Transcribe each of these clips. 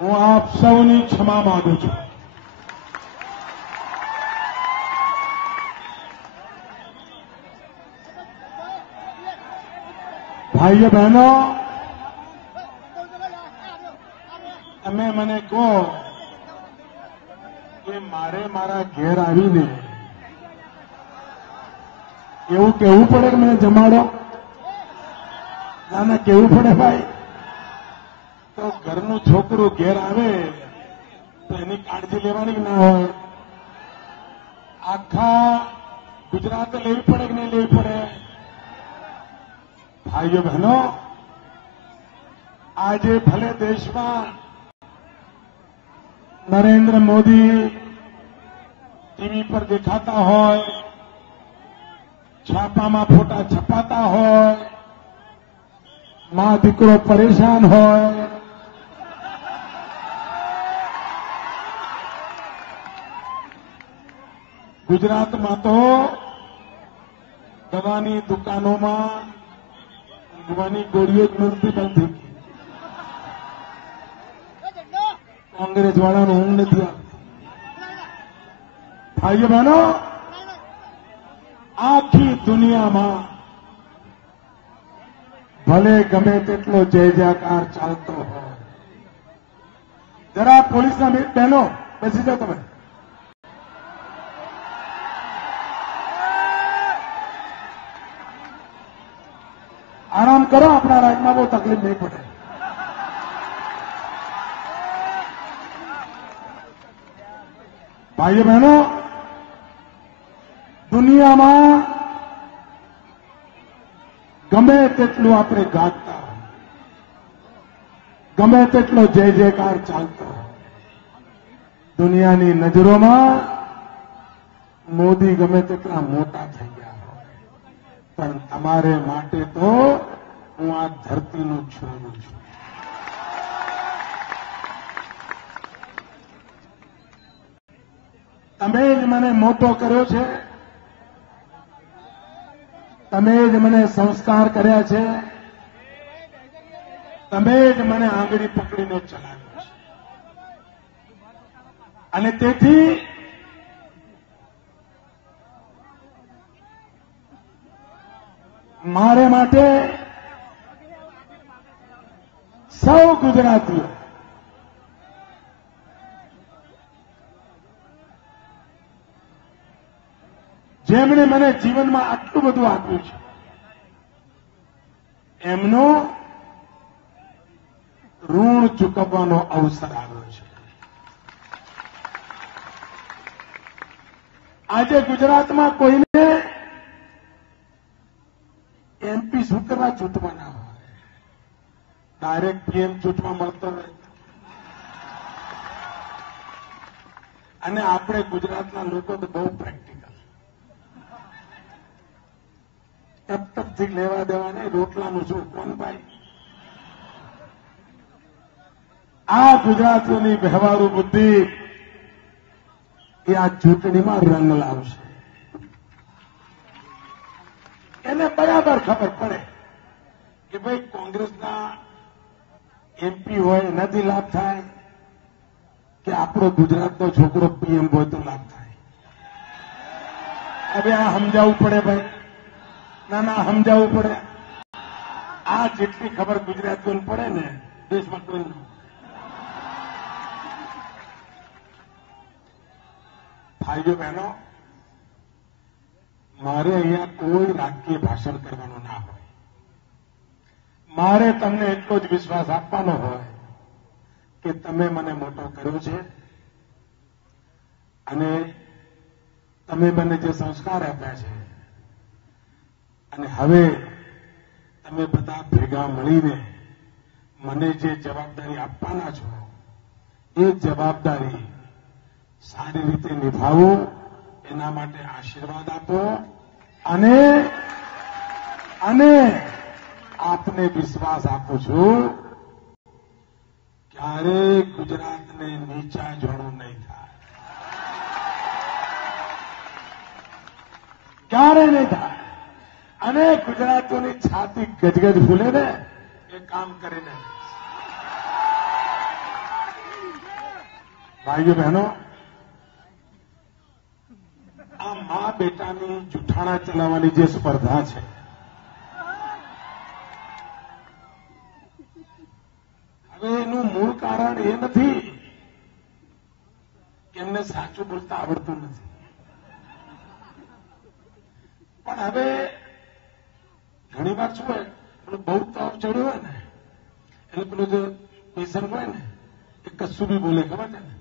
હું આપ સૌની ક્ષમા માંગુ છું. ભાઈઓ બહેનો, તમે મને કહો કે મારે મારા ઘેર આવીને એવું કહેવું પડે કે મને જમાડો? ના કહેવું પડે ભાઈ. તો ઘરનું છોકરું ઘેર આવે તો એની કાળજી લેવાની કે ના હોય? આખા ગુજરાતે લેવી પડે કે નહીં લેવી પડે? ભાઈઓ બહેનો, આજે ભલે દેશમાં નરેન્દ્ર મોદી ટીવી પર દેખાતા હોય, છાપામાં ફોટા છપાતા હોય, મા દીકરો પરેશાન હોય, ગુજરાતમાં તો દવાની દુકાનોમાં ઊંઘવાની ગોળીઓ જ મળતી બંધ થઈ ગઈ. કોંગ્રેસ વાળાનો ઊંઘ નથી આવતી. ભાઈઓ બહેનો, આખી દુનિયામાં ભલે ગમે તેટલો જય જયકાર ચાલતો હોય, જરા પોલીસના બહેનો બેસી જાઓ. તમે આરામ કરો, આપણા રાજ્યમાં બહુ તકલીફ નહીં પડે. ભાઈઓ બહેનો, દુનિયામાં ગમે તેટલું આપણે ગાતા હોય, ગમે તેટલો જય જયકાર ચાલતો હોય, દુનિયાની નજરોમાં મોદી ગમે તેટલા મોટા થઈ ગયા હોય, પણ તમારે માટે તો હું આ ધરતીનું છોડું છું. તમે જ મને મોટો કર્યો છે, તમે જ મને સંસ્કાર કર્યા છે, તમે જ મને આંગળી પકડીને ચલાવ્યો છે. અને તેથી મારે માટે સૌ ગુજરાતીઓ જેમણે મને જીવનમાં આટલું બધું આપ્યું છે, એમનો ઋણ ચૂકવવાનો અવસર આવ્યો છે. આજે ગુજરાતમાં કોઈને એમપી શું કરવા ચૂંટવાના હોય, ડાયરેક્ટ પીએમ ચૂંટવા મળતો હોય. અને આપણે ગુજરાતના લોકો તો બહુ પ્રેક્ટિકલ, ટપટપથી લેવા દેવા નહીં, રોટલાનું શું કોણ ભાઈ? આ ગુજરાતીઓની વ્યવહારુ બુદ્ધિ એ આ ચૂંટણીમાં રંગ લાવશે. એને બરાબર ખબર પડે કે ભાઈ કોંગ્રેસના એમપી હોય એનાથી લાભ થાય કે આપણો ગુજરાતનો છોકરો પીએમ હોય તો લાભ થાય. હવે આ સમજાવવું પડે ભાઈ. ના સમજાવવું પડે. આ જેટલી ખબર ગુજરાતીઓને પડે ને દેશમાં કોઈ નહીં. ભાઈઓ બહેનો, મારે અહીંયા કોઈ રાજકીય ભાષણ કરવાનું ના હોય. મારે તમને એટલો જ વિશ્વાસ આપવાનો હોય કે તમે મને મોટો કર્યો છે અને તમે મને જે સંસ્કાર આપ્યા છે અને હવે તમે બધા ભેગા મળીને મને જે જવાબદારી આપવાના છો એ જવાબદારી સારી રીતે નિભાવો, એના માટે આશીર્વાદ આપો. અને આપને વિશ્વાસ આપું છું, ક્યારેય ગુજરાતને નીચા જોડવું નહીં થાય, ક્યારેય નહીં થાય. અને ગુજરાતીઓની છાતી ગજગજ ફૂલે ને એ કામ કરીને ભાઈઓ બહેનો, આ મા બેટાની જૂઠાણા ચલાવવાની જે સ્પર્ધા છે, હવે એનું મૂળ કારણ એ નથી કે એમને સાચું બોલતા આવડતું નથી, પણ હવે ઘણી વાર શું હોય, પેલું બહુ તાવ ચડ્યો હોય ને એટલે પેલું જે પેશન્ટ હોય ને એ કશું બી બોલે, ખબર છે ને,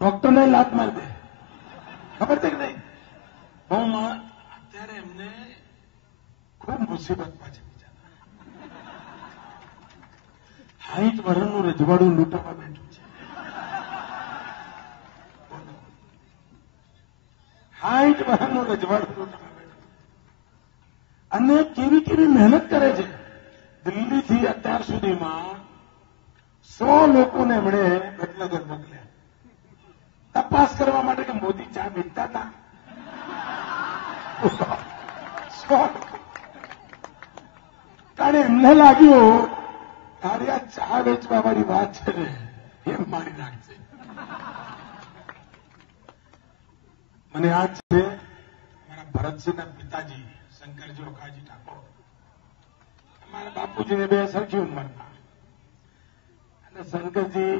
ડોક્ટરને લાત મારી દે, ખબર છે કે નહીં? બહુ અત્યારે એમને ખૂબ મુસીબત પાછી 60 વર્ષનું રજવાડું લૂંટવા બેઠું છે. 60 વર્ષનું રજવાડું લૂંટવા બેઠું અને કેવી કેવી મહેનત કરે છે. દિલ્હીથી અત્યાર સુધીમાં 100 લોકોને એમણે વડનગર મોકલ્યા તપાસ કરવા માટે કે મોદી ચા વેચતા હતા. 100 કારણ એમને લાગ્યું તારી આ ચા વેચવા વાળી વાત છે ને એમ મારી નાખશે. મને યાદ છે મારા ભરતસિંહના પિતાજી શંકરજી ઓખાજી ઠાકોર, મારા બાપુજીને બે સરખી ઉંમરના, અને શંકરજી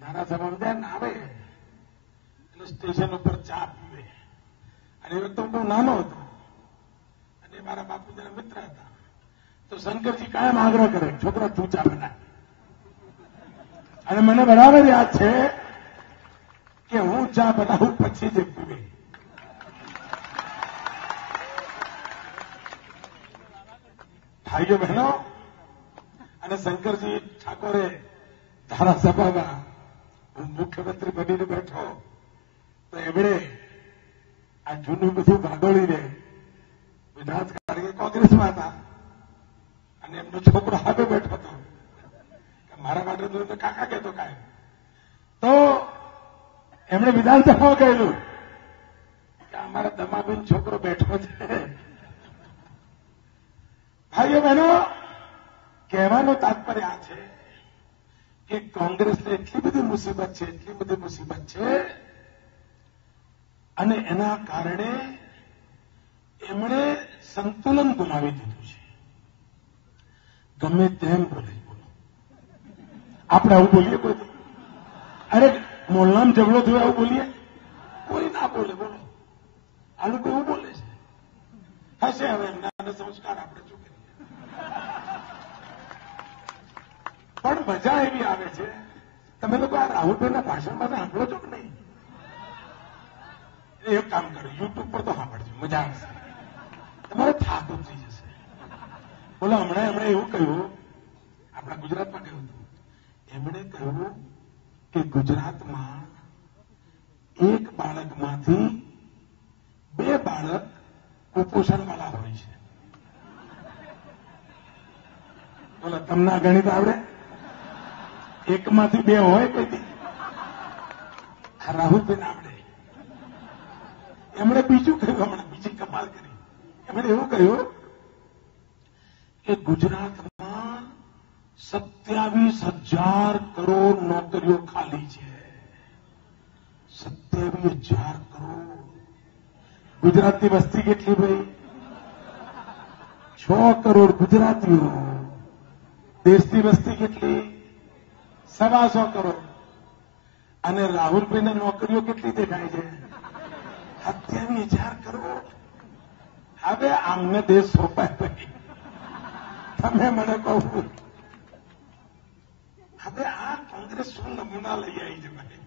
ધારાસભામાં આવે એટલે સ્ટેશન ઉપર ચા પીવે, અને એ વખતે હું બહુ નાનો હતો અને મારા બાપુજીના મિત્ર હતા. તો શંકરજી કાયમ આગ્રહ કરે, છોકરા તું ચા બના. અને મને બરાબર યાદ છે કે હું ચા બનાવું પછી જ પીવે. ભાઈઓ બહેનો, અને શંકરજી ઠાકોરે ધારાસભામાં હું મુખ્યમંત્રી બનીને બેઠો તો એમણે આ જૂનું બધું ભાગોળીને, વિધાન કારણ કોંગ્રેસમાં હતા અને એમનો છોકરો હાથે બેઠો હતો, મારા માટે તો કાકા કહેતો કાંઈ, તો એમણે વિધાનસભામાં કહેલું કે અમારા દમાબેન છોકરો બેઠો છે. ભાઈઓ બહેનો, કહેવાનું તાત્પર્ય આ છે કે કોંગ્રેસને એટલી બધી મુસીબત છે અને એના કારણે એમણે સંતુલન ગુમાવી દીધું છે. ગમે તેમ બોલે, આપણે આવું બોલીએ કોઈ? અરે મોહલ્લામાં ઝઘડો થયો આવું બોલીએ? કોઈ ના બોલે. બોલો, આ લોકો એવું બોલે છે. હશે હવે એમના સંસ્કાર, આપણે શું કરીએ? પણ મજા એવી આવે છે, તમે લોકો આ રાહુલભાઈના ભાષણમાં સાંભળો છો કે નહીં? એક કામ કરો, યુટ્યુબ પર તો સાંભળજો, મજા આવશે, તમારે થાક ઉતરી જશે. બોલો, હમણાં એમણે એવું કહ્યું, આપણા ગુજરાતમાં કહ્યું હતું, એમણે કહ્યું કે ગુજરાતમાં એક બાળકમાંથી 2 બાળક કુપોષણવાળા હોય છે. બોલો, તમને આ ગણિત આવડે? એકમાંથી 2 હોય કોઈ? રાહુલભાઈને આવડે. એમણે બીજું કહ્યું, હમણાં બીજી કમાલ કરી. એમણે એવું કહ્યું કે ગુજરાતમાં 27,000 કરોડ નોકરીઓ ખાલી છે. 27,000 કરોડ. ગુજરાતની વસ્તી કેટલી ભાઈ? 6 કરોડ ગુજરાતીઓ. દેશની વસ્તી કેટલી? 125 કરોડ. અને રાહુલભાઈને નોકરીઓ કેટલી દેખાય છે? 27,000 કરોડ. હવે આમને દેશ સોંપાય ભાઈ, તમે મને કહો, હવે આ કોંગ્રેસ શું નમૂના લઈ આવી છે ભાઈ?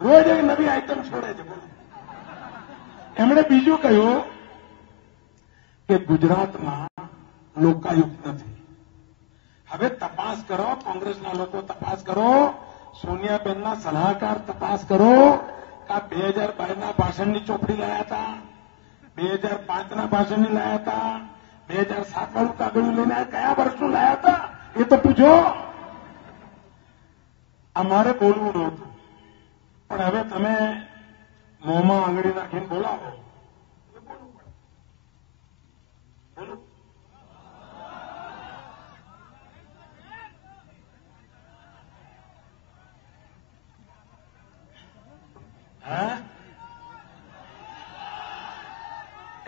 રોજ એક નવી આઈટમ છોડે છે. બોલો, એમણે બીજું કહ્યું કે ગુજરાતમાં લોકાયુક્ત નથી. હવે તપાસ કરો, કોંગ્રેસના લોકો તપાસ કરો, સોનિયાબેનના સલાહકાર તપાસ કરો કે 2022ના ભાષણની ચોપડી લાયા હતા, 2005ના ભાષણની લાયા હતા, 2007 વાળું કાગળિયું લઈને કયા વર્ષનું લાયા હતા એ તો પૂછો. અમારે બોલવું નહોતું, પણ હવે તમે મોંમાં આંગળી નાખીને બોલાવો. બોલો,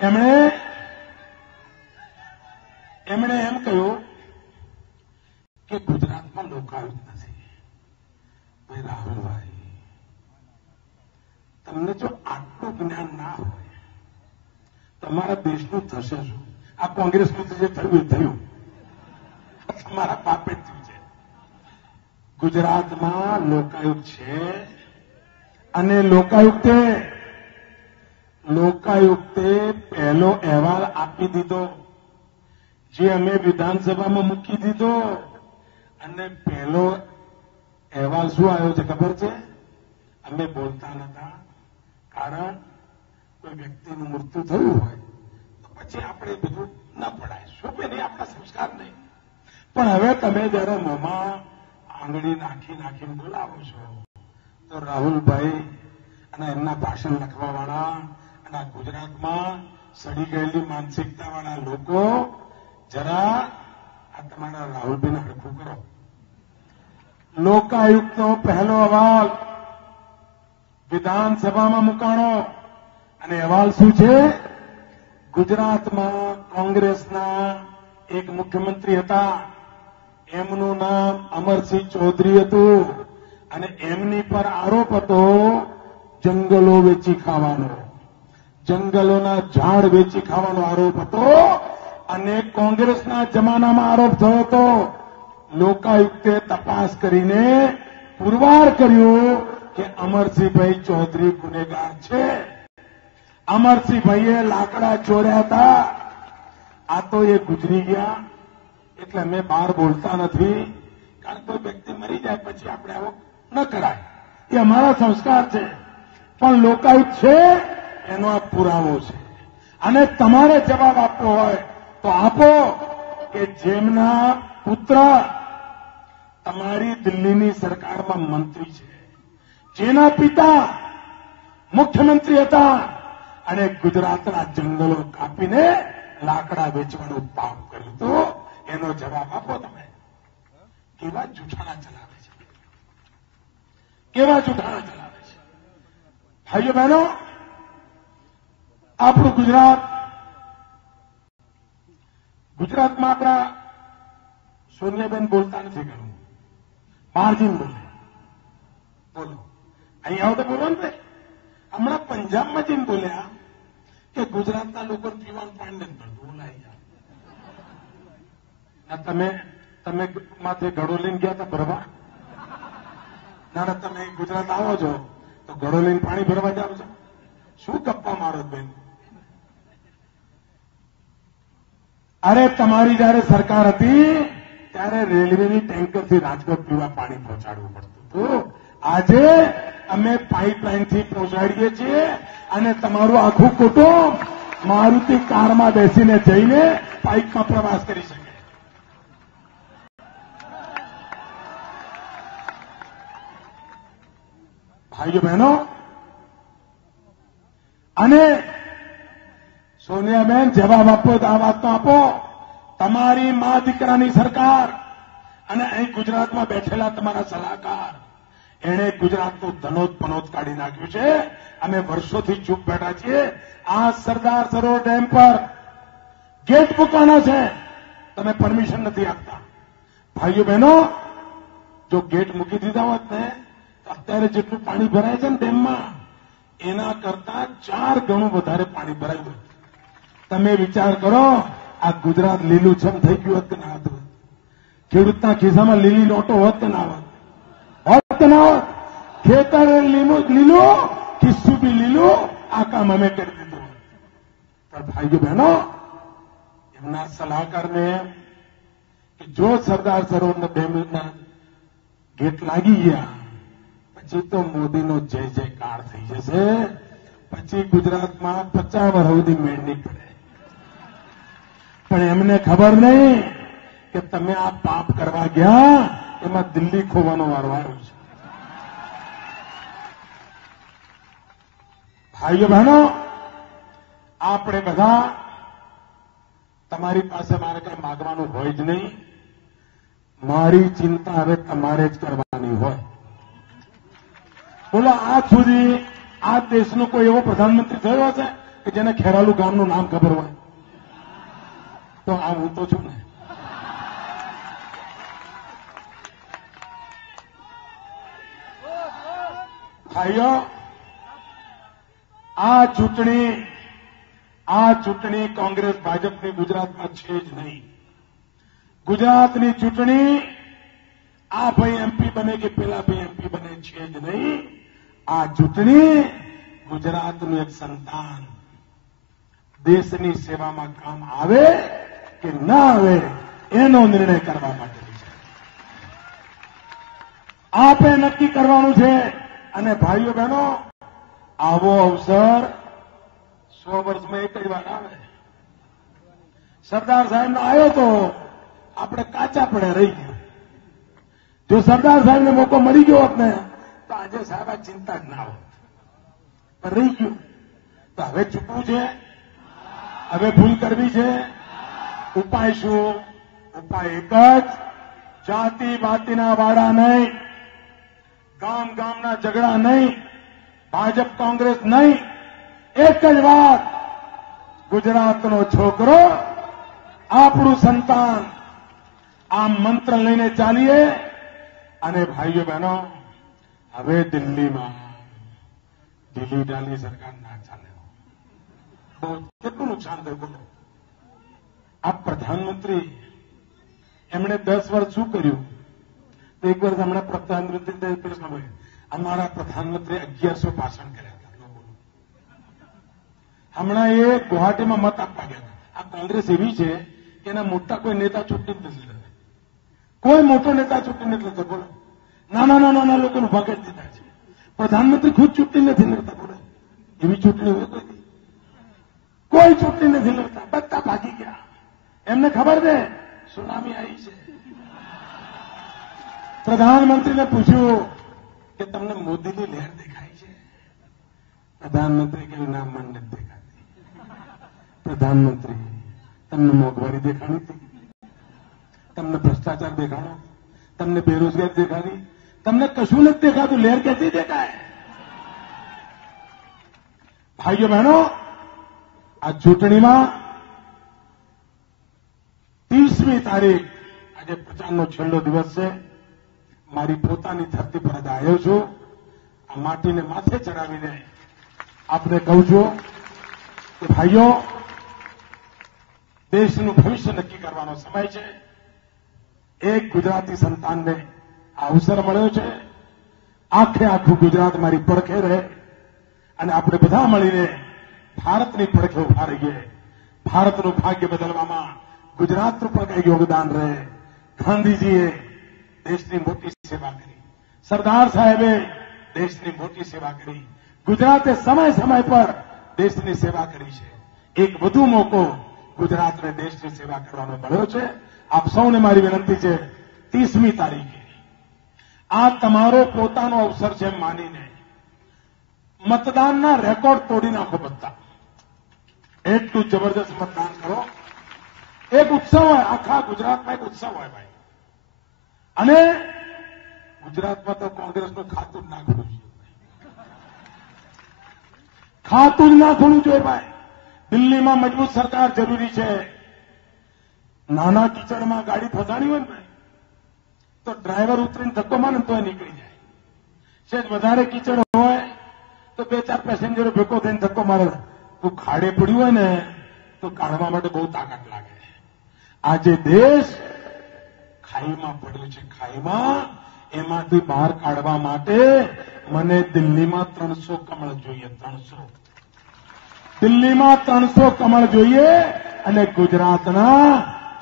એમણે એમ કહ્યું કે ગુજરાતમાં લોકાયુક્ત નથી. ભાઈ રાહુલભાઈ, તમને જો આટલું જ્ઞાન ના હોય તમારા દેશનું થશે શું? આ કોંગ્રેસનું જે થયું એ થયું, તમારા પાપે જ થયું છે. ગુજરાતમાં લોકાયુક્ત છે અને લોકાયુક્તે પહેલો અહેવાલ આપી દીધો, જે અમે વિધાનસભામાં મૂકી દીધો. અને પહેલો અહેવાલ શું આવ્યો છે ખબર છે? અમે બોલતા નતા, કારણ કોઈ વ્યક્તિનું મૃત્યુ થયું હોય તો પછી આપણે બધું ન પડાય, શું કે નહીં, આપણા સંસ્કાર નહીં. પણ હવે તમે જયારે મોંમાં આંગળી નાખીને બોલાવો છો તો રાહુલભાઈ અને એમના ભાષણ લખવાવાળા અને ગુજરાતમાં સડી ગયેલી માનસિકતાવાળા લોકો જરા આ તમારા રાહુલભાઈને હરખું કરો. લોકાયુક્તનો પહેલો અહેવાલ વિધાનસભામાં મુકાણો અને અહેવાલ શું છે? ગુજરાતમાં કોંગ્રેસના એક મુખ્યમંત્રી હતા, એમનું નામ અમરસિંહ ચૌધરી હતું અને એમની પર આરોપ હતો જંગલો વેચી ખાવાનો, જંગલોના ઝાડ વેચી ખાવાનો આરોપ હતો. અને કોંગ્રેસના જમાનામાં આરોપ થયો હતો. લોકાયુક્તે તપાસ કરીને પુરવાર કર્યું કે અમરસિંહભાઈ ચૌધરી ગુનેગાર છે. અમરસિંહભાઈએ લાકડા ચોર્યા હતા. આ તો એ ગુજરી ગયા એટલે અમે બહાર બોલતા નથી, કારણ કે વ્યક્તિ મરી જાય પછી આપણે આવો ન કરાય, એ અમારા સંસ્કાર છે. પણ લોકાયુક્ત છે એનો આ પુરાવો છે. અને તમારે જવાબ આપવો હોય તો આપો કે જેમના પુત્ર તમારી દિલ્હીની સરકારમાં મંત્રી છે, જેના પિતા મુખ્યમંત્રી હતા અને ગુજરાતના જંગલો કાપીને લાકડા વેચવાનું પાપ કર્યું હતું, એનો જવાબ આપો. તમે કેવા જૂઠાણા ચલાવે છે, કેવા જૂઠાણા ચલાવે છે. ભાઈઓ બહેનો, આપણું ગુજરાતમાં આપણા સોનિયાબેન બોલતા નથી ઘણું, માર્જિન બોલે. બોલો, અહીં આવો તો બોલો ને. હમણાં પંજાબમાં જઈને બોલ્યા કે ગુજરાતના લોકો પીવાનું પાણી નથી મળતું. બોલાય તમે માથે ઘડો લઈને ગયા હતા ભરવા? ના, તમે ગુજરાત આવો છો તો ઘડો લઈને પાણી ભરવા જાવ છો? શું ગપ્પા મારો બેન? અરે તમારી જયારે સરકાર હતી ત્યારે રેલવેની ટેન્કરથી રાજકોટ પીવા પાણી પહોંચાડવું પડતું હતું. આજે અમે પાઇપલાઇનથી પહોંચાડીએ છીએ અને તમારું આખું કુટુંબ મારુતિ કારમાં બેસીને જઈને પાઇપમાં પ્રવાસ કરી શકે. ભાઈઓ બહેનો, અને સોનિયાબેન જવાબ આપો તો આ વાતનો આપો. તમારી મા દીકરાની સરકાર અને અહીં ગુજરાતમાં બેઠેલા તમારા સલાહકાર, એણે ગુજરાતનું ધનોત પનોત કાઢી નાખ્યું છે. અમે વર્ષોથી ચૂપ બેઠા છીએ. આ સરદાર સરોવર ડેમ પર ગેટ મૂકવાના છે, તમે પરમિશન નથી આપતા. ભાઈઓ બહેનો, જો ગેટ મૂકી દીધા હોત ને તો અત્યારે જેટલું પાણી ભરાય છે ને ડેમમાં, એના કરતા 4 ગણું વધારે પાણી ભરાયું હતું. તમે વિચાર કરો, આ ગુજરાત લીલુંછમ થઈ ગયું હોત કે ના હતું? ખેડૂતના ખિસ્સામાં લીલી નોટો હોત કે ના હોત કે ના હોત? ખેતર લીલું, ખિસ્સું બી લીલું, આ કામ અમે કરી દીધું. પણ ભાઈઓ બહેનો, એમના સલાહકારને કે જો સરદાર સરોવરના ડેમના ગેટ લાગી ગયા પછી તો મોદીનો જય જયકાર થઈ જશે. પછી ગુજરાતમાં 50 વર્ષ સુધી મેળ નહીં પડે. પણ એમને ખબર નહીં કે તમે આ પાપ કરવા ગયા એમાં દિલ્હી ખોવાનો વારો આવ્યો છે. ભાઈઓ બહેનો, આપણે બધા, તમારી પાસે મારે કઈ માગવાનું હોય જ નહીં. મારી ચિંતા હવે તમારે જ કરવાની હોય. બોલો, આજ સુધી આ દેશનો કોઈ એવો પ્રધાનમંત્રી થયો છે કે જેને ખેરાલુ ગામનું નામ ખબર હોય? તો આ હું તો છું ને. ભાઈઓ, આ ચૂંટણી કોંગ્રેસ ભાજપની ગુજરાતમાં છે જ નહીં. ગુજરાતની ચૂંટણી આ ભાઈ એમપી બને કે પેલા ભાઈ એમપી બને છે જ નહીં. આ ચૂંટણી ગુજરાતનું એક સંતાન દેશની સેવામાં કામ આવે કે ના આવે એનો નિર્ણય કરવા માટેની છે. આપે નક્કી કરવાનું છે. અને ભાઈઓ બહેનો, આવો અવસર 100 વર્ષમાં એક જ વાર આવે. સરદાર સાહેબનો આવ્યો તો આપણે કાચા પડ્યા રહી ગયા. જો સરદાર સાહેબને મોકો મળી ગયો હોત ને તો આજે સાહેબ આ ચિંતા જ ના હોત. પણ રહી ગયું. તો હવે ચૂકવું છે, હવે ભૂલ કરવી છે. ઉપાય શું? ઉપાય એક જ, જાતિ બાતિના વાડા નહીં, ગામ ગામના ઝઘડા નહીં, ભાજપ કોંગ્રેસ નહીં. એક જ વાત, ગુજરાતનો છોકરો, આપણું સંતાન. આ મંત્ર લઈને ચાલીએ. અને ભાઈઓ બહેનો, હવે દિલ્હીમાં ઢીલી ઢાલી સરકાર ના ચાલે. બહુ કેટલું નુકસાન થયું બોલો. આ પ્રધાનમંત્રી એમણે 10 વર્ષ શું કર્યું? તો એક વર્ષ હમણાં પ્રધાનમંત્રી અમારા પ્રધાનમંત્રી 1100 ભાષણ કર્યા હતા. હમણાં એ ગુવાહાટીમાં મત આપવા ગયા. આ કોંગ્રેસ એવી છે કે એના મોટા કોઈ નેતા ચૂંટણી જ નથી લડતા. કોઈ મોટો નેતા ચૂંટણી નથી લડતો. બોલો, નાના લોકોને ભાગી દીધા છે. પ્રધાનમંત્રી ખુદ ચૂંટણી નથી લડતા. બોલો, એવી ચૂંટણી હોય કોઈ ચૂંટણી નથી લડતા. બધા ભાગી ગયા. એમને ખબર છે સુનામી આવી છે. પ્રધાનમંત્રીને પૂછ્યું કે તમને મોદીની લહેર દેખાય છે? પ્રધાનમંત્રી કહ્યું ના, મને નથી દેખાતી. પ્રધાનમંત્રી, તમને મોંઘવારી દેખાણી હતી? તમને ભ્રષ્ટાચાર દેખાણો? તમને બેરોજગારી દેખાડી? તમને કશું નથી દેખાતું. લહેર ક્યાંથી દેખાય? ભાઈઓ બહેનો, આ ચૂંટણીમાં 30મી તારીખ આજે પ્રચારનો છેલ્લો દિવસ છે. મારી પોતાની ધરતી પર જ આવ્યો છું. આ માટીને માથે ચડાવીને આપને કહું છું કે ભાઈઓ, દેશનું ભવિષ્ય નક્કી કરવાનો સમય છે. એક ગુજરાતી સંતાનને આ અવસર મળ્યો છે. આખું ગુજરાત મારી પડખે રહે અને આપણે બધા મળીને ભારતની પડખે ઉભા રહીએ. ભારતનું ભાગ્ય બદલવામાં ગુજરાતનું પણ કંઈક યોગદાન રહે. ગાંધીજીએ દેશની મોટી સેવા કરી. સરદાર સાહેબે દેશની મોટી સેવા કરી. ગુજરાતે સમય પર દેશની સેવા કરી છે. એક વધુ મોકો ગુજરાતને દેશની સેવા કરવાનો મળ્યો છે. આપ સૌને મારી વિનંતી છે, 30મી તારીખે આ તમારો પોતાનો અવસર છે માનીને મતદાનના રેકોર્ડ તોડી નાખો. બધા એટલું જબરદસ્ત મતદાન કરો. એક ઉત્સવ હોય, આખા ગુજરાતમાં એક ઉત્સવ હોય ભાઈ. અને ગુજરાતમાં તો કોંગ્રેસનું ખાતું જ ના ખોલવું જોઈએ. ખાતું જ ના ખોલવું જોઈએ ભાઈ. દિલ્હીમાં મજબૂત સરકાર જરૂરી છે. નાના કિચડમાં ગાડી ફસાણી હોય ને ભાઈ, તો ડ્રાઈવર ઉતરીને ધક્કો મારે તો નીકળી જાય. સેજ વધારે કિચડ હોય તો 2-4 પેસેન્જરો ભેગો થઈને ધક્કો મારે. તો ખાડે પડ્યું હોય ને તો કાઢવા માટે બહુ તાકાત લાગે. આજે દેશ ખાઈમાં પડ્યો છે. ખાઈમાં એમાંથી બહાર કાઢવા માટે મને દિલ્હીમાં 300 કમળ જોઈએ. 300 દિલ્હીમાં 300 કમળ જોઈએ. અને ગુજરાતના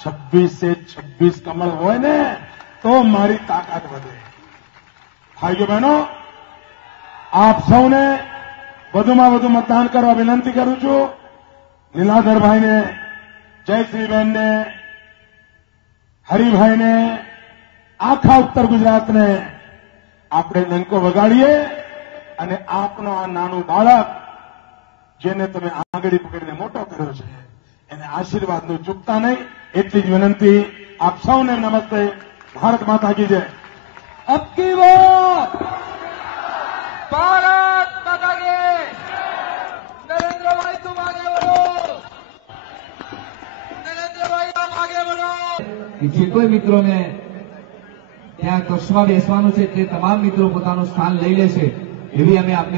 26 કમળ હોય ને તો મારી તાકાત વધે. ભાઈઓ બહેનો, આપ સૌને વધુમાં વધુ મતદાન કરવા વિનંતી કરું છું. લીલાધરભાઈને, જયશ્રીબેનને, હરિભાઈને, આખા ઉત્તર ગુજરાતને આપણે ડંકો વગાડીએ અને આપનો આ નાનું બાળક જેને તમે આંગળી પકડીને મોટો કર્યો છે એને આશીર્વાદનું ચૂકતા નહીં. એટલી જ વિનંતી. આપ સૌને નમસ્તે. ભારત માતા કી જય. अब की बार भारत माता की नरेंद्र भाई तुम्हारे કે જે કોઈ મિત્રોને ત્યાં કક્ષમાં બેસવાનું છે તે તમામ મિત્રો પોતાનું સ્થાન લઈ લેશે એવી અમે આપને